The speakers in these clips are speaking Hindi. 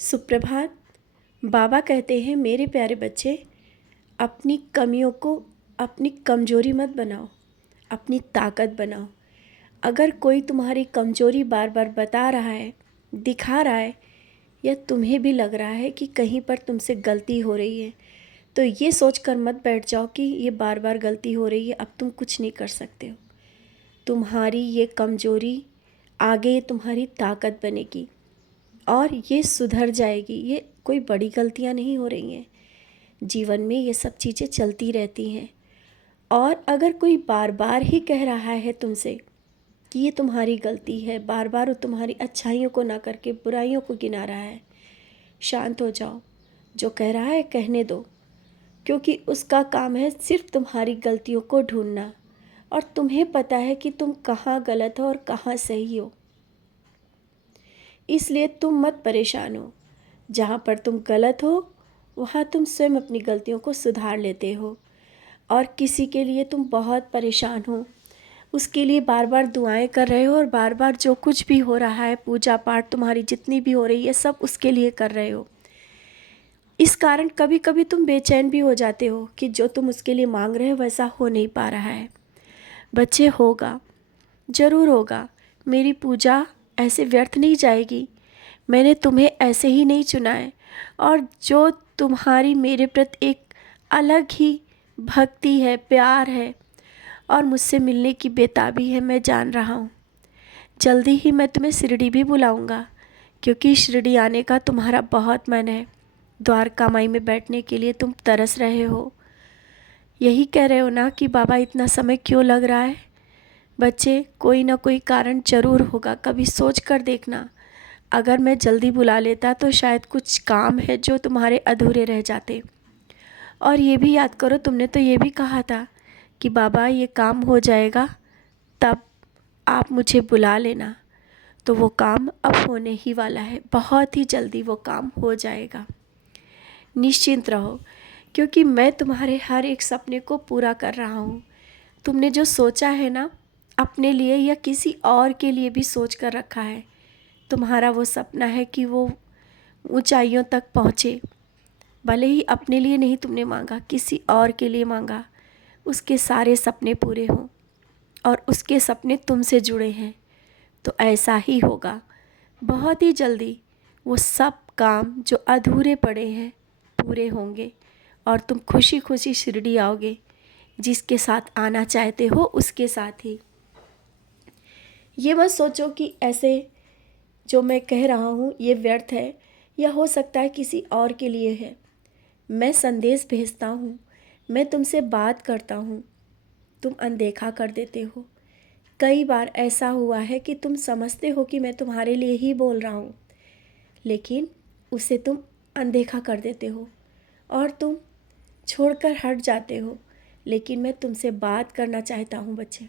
सुप्रभात। बाबा कहते हैं, मेरे प्यारे बच्चे, अपनी कमियों को अपनी कमज़ोरी मत बनाओ, अपनी ताकत बनाओ। अगर कोई तुम्हारी कमज़ोरी बार बार बता रहा है, दिखा रहा है, या तुम्हें भी लग रहा है कि कहीं पर तुमसे गलती हो रही है, तो ये सोचकर मत बैठ जाओ कि ये बार बार गलती हो रही है, अब तुम कुछ नहीं कर सकते हो। तुम्हारी ये कमज़ोरी आगे तुम्हारी ताकत बनेगी और ये सुधर जाएगी। ये कोई बड़ी गलतियाँ नहीं हो रही हैं, जीवन में ये सब चीज़ें चलती रहती हैं। और अगर कोई बार बार ही कह रहा है तुमसे कि ये तुम्हारी गलती है, बार बार वो तुम्हारी अच्छाइयों को ना करके बुराइयों को गिना रहा है, शांत हो जाओ। जो कह रहा है कहने दो, क्योंकि उसका काम है सिर्फ तुम्हारी गलतियों को ढूंढना, और तुम्हें पता है कि तुम कहाँ गलत हो और कहाँ सही हो। इसलिए तुम मत परेशान हो। जहाँ पर तुम गलत हो वहाँ तुम स्वयं अपनी गलतियों को सुधार लेते हो, और किसी के लिए तुम बहुत परेशान हो, उसके लिए बार बार दुआएं कर रहे हो, और बार बार जो कुछ भी हो रहा है, पूजा पाठ तुम्हारी जितनी भी हो रही है, सब उसके लिए कर रहे हो। इस कारण कभी कभी तुम बेचैन भी हो जाते हो कि जो तुम उसके लिए मांग रहे हो वैसा हो नहीं पा रहा है। बच्चे, होगा, ज़रूर होगा। मेरी पूजा ऐसे व्यर्थ नहीं जाएगी। मैंने तुम्हें ऐसे ही नहीं चुना है, और जो तुम्हारी मेरे प्रति एक अलग ही भक्ति है, प्यार है, और मुझसे मिलने की बेताबी है, मैं जान रहा हूँ। जल्दी ही मैं तुम्हें शिरडी भी बुलाऊंगा, क्योंकि शिरडी आने का तुम्हारा बहुत मन है। द्वारका माई में बैठने के लिए तुम तरस रहे हो। यही कह रहे हो ना कि बाबा इतना समय क्यों लग रहा है। बच्चे, कोई ना कोई कारण ज़रूर होगा। कभी सोच कर देखना, अगर मैं जल्दी बुला लेता तो शायद कुछ काम है जो तुम्हारे अधूरे रह जाते। और ये भी याद करो, तुमने तो ये भी कहा था कि बाबा ये काम हो जाएगा तब आप मुझे बुला लेना। तो वो काम अब होने ही वाला है, बहुत ही जल्दी वो काम हो जाएगा। निश्चिंत रहो, क्योंकि मैं तुम्हारे हर एक सपने को पूरा कर रहा हूँ। तुमने जो सोचा है ना, अपने लिए या किसी और के लिए भी सोच कर रखा है, तुम्हारा वो सपना है कि वो ऊंचाइयों तक पहुँचे। भले ही अपने लिए नहीं तुमने मांगा, किसी और के लिए मांगा, उसके सारे सपने पूरे हों, और उसके सपने तुमसे जुड़े हैं। तो ऐसा ही होगा, बहुत ही जल्दी वो सब काम जो अधूरे पड़े हैं पूरे होंगे, और तुम खुशी खुशी शिरडी आओगे, जिसके साथ आना चाहते हो उसके साथ ही। ये मत सोचो कि ऐसे जो मैं कह रहा हूँ ये व्यर्थ है, या हो सकता है किसी और के लिए है। मैं संदेश भेजता हूँ, मैं तुमसे बात करता हूँ, तुम अनदेखा कर देते हो। कई बार ऐसा हुआ है कि तुम समझते हो कि मैं तुम्हारे लिए ही बोल रहा हूँ, लेकिन उसे तुम अनदेखा कर देते हो और तुम छोड़कर हट जाते हो। लेकिन मैं तुमसे बात करना चाहता हूँ बच्चे,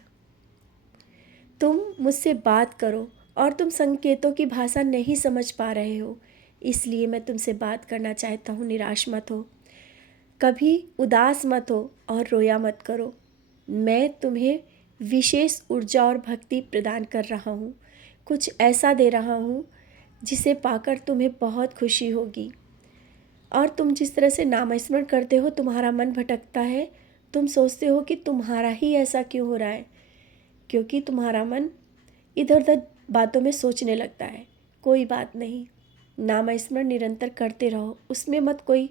तुम मुझसे बात करो। और तुम संकेतों की भाषा नहीं समझ पा रहे हो, इसलिए मैं तुमसे बात करना चाहता हूँ। निराश मत हो, कभी उदास मत हो, और रोया मत करो। मैं तुम्हें विशेष ऊर्जा और भक्ति प्रदान कर रहा हूँ, कुछ ऐसा दे रहा हूँ जिसे पाकर तुम्हें बहुत खुशी होगी। और तुम जिस तरह से नामस्मरण करते हो, तुम्हारा मन भटकता है, तुम सोचते हो कि तुम्हारा ही ऐसा क्यों हो रहा है, क्योंकि तुम्हारा मन इधर उधर बातों में सोचने लगता है। कोई बात नहीं, नामस्मरण निरंतर करते रहो, उसमें मत कोई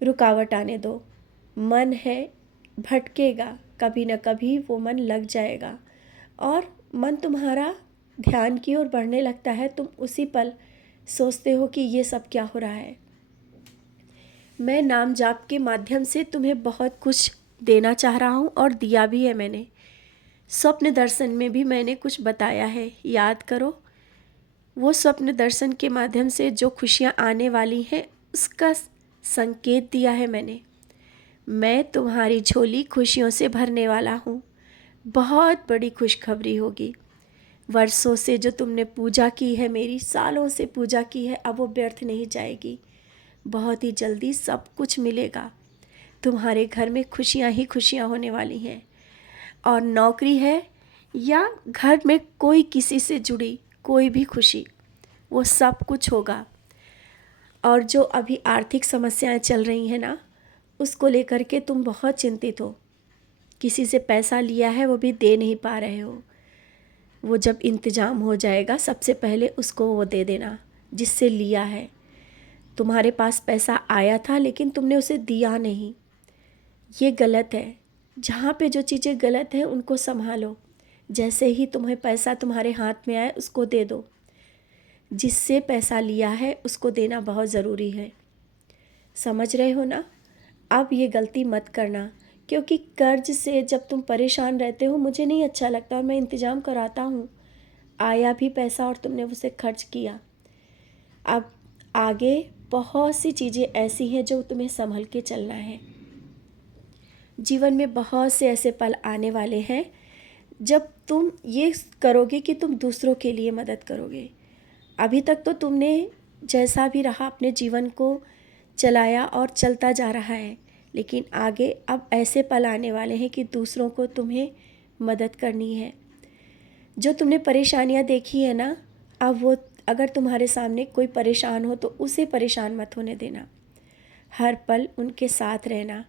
रुकावट आने दो। मन है, भटकेगा, कभी न कभी वो मन लग जाएगा, और मन तुम्हारा ध्यान की ओर बढ़ने लगता है। तुम उसी पल सोचते हो कि ये सब क्या हो रहा है। मैं नाम जाप के माध्यम से तुम्हें बहुत कुछ देना चाह रहा हूँ, और दिया भी है मैंने। स्वप्न दर्शन में भी मैंने कुछ बताया है, याद करो। वो स्वप्न दर्शन के माध्यम से जो खुशियाँ आने वाली हैं उसका संकेत दिया है मैंने। मैं तुम्हारी झोली खुशियों से भरने वाला हूँ। बहुत बड़ी खुशखबरी होगी। वर्षों से जो तुमने पूजा की है, मेरी सालों से पूजा की है, अब वो व्यर्थ नहीं जाएगी। बहुत ही जल्दी सब कुछ मिलेगा। तुम्हारे घर में खुशियाँ ही खुशियाँ होने वाली हैं। और नौकरी है या घर में कोई किसी से जुड़ी कोई भी खुशी, वो सब कुछ होगा। और जो अभी आर्थिक समस्याएं चल रही हैं ना, उसको लेकर के तुम बहुत चिंतित हो। किसी से पैसा लिया है, वो भी दे नहीं पा रहे हो। वो जब इंतज़ाम हो जाएगा, सबसे पहले उसको वो दे देना जिससे लिया है। तुम्हारे पास पैसा आया था लेकिन तुमने उसे दिया नहीं, ये गलत है। जहाँ पे जो चीज़ें गलत हैं उनको संभालो। जैसे ही तुम्हें पैसा तुम्हारे हाथ में आए, उसको दे दो। जिससे पैसा लिया है उसको देना बहुत ज़रूरी है। समझ रहे हो ना? अब ये गलती मत करना, क्योंकि कर्ज से जब तुम परेशान रहते हो, मुझे नहीं अच्छा लगता और मैं इंतज़ाम कराता हूँ। आया भी पैसा और तुमने उसे खर्च किया। अब आगे बहुत सी चीज़ें ऐसी हैं जो तुम्हें संभल के चलना है। जीवन में बहुत से ऐसे पल आने वाले हैं जब तुम ये करोगे कि तुम दूसरों के लिए मदद करोगे। अभी तक तो तुमने जैसा भी रहा अपने जीवन को चलाया और चलता जा रहा है, लेकिन आगे अब ऐसे पल आने वाले हैं कि दूसरों को तुम्हें मदद करनी है। जो तुमने परेशानियां देखी है ना, अब वो अगर तुम्हारे सामने कोई परेशान हो तो उसे परेशान मत होने देना। हर पल उनके साथ रहना,